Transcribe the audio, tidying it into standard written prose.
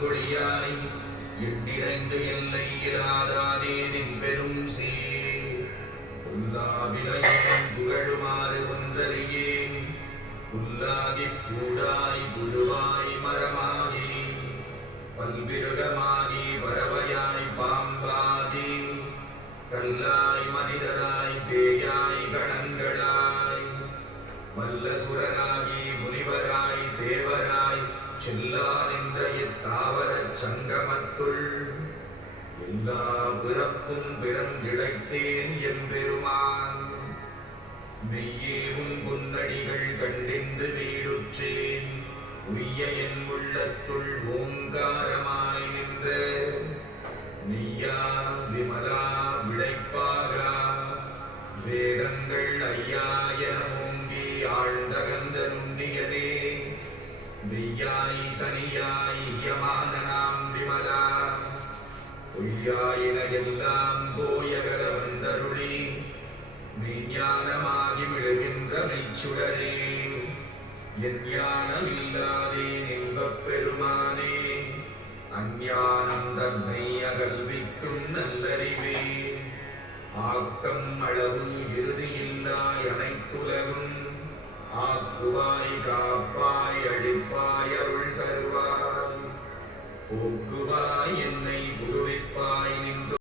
அருட்கொழியாய் எண்ணிறைந்து எல்லை இலாதானே நின் பெரும் சீர் புல்லாவிலையேன் புகழுமாறு ஒன்றறியேன் புல்லாகிப் பூடாய் புழுவாய் மரமாகி பல்விருகமாகி பறவையாய் பாம்பாகி கல்லாய் மனிதராய் பேயாய் கணங்களாய் வல்லசுரராகி முனிவராய் தேவராய் செல்லா நின்ற இத்தாவரச் சங்கமத்துள் எல்லா பிறப்பும் பிறந்திழைத்தேன் எம்பெருமான் மெய்யே உன் பொன்னடிகள் கண்டென்று வீடுற்றேன் உய்ய என் உள்ளத்துள் ஓங்காரமாய் நின்ற நீயா விமலா விளைப்பாகா வேதங்கள் ஐயாய ஓங்கி ஆழ்ந்தகந்த நுண்ணியனே மெய்யாய் தனியாய் யமான நாம் விமலா பொய்யாயின எல்லாம் போயகல வந்தருளி மெய்ஞானமாகி விழுகின்ற மெய்ச்சுடரே என் ஞானமில்லாதே இன்பப் பெருமானே அஞ்ஞானம் தன்னை அகல்விக்கும் நல்லறிவே ஆக்கம் அளவு இறுதியில்லாய் அனைத்துலகும் ஆக்குவாய் காப்பாய் அழிப்பாய் அருள் தருவாய் போக்குவாய் என்ன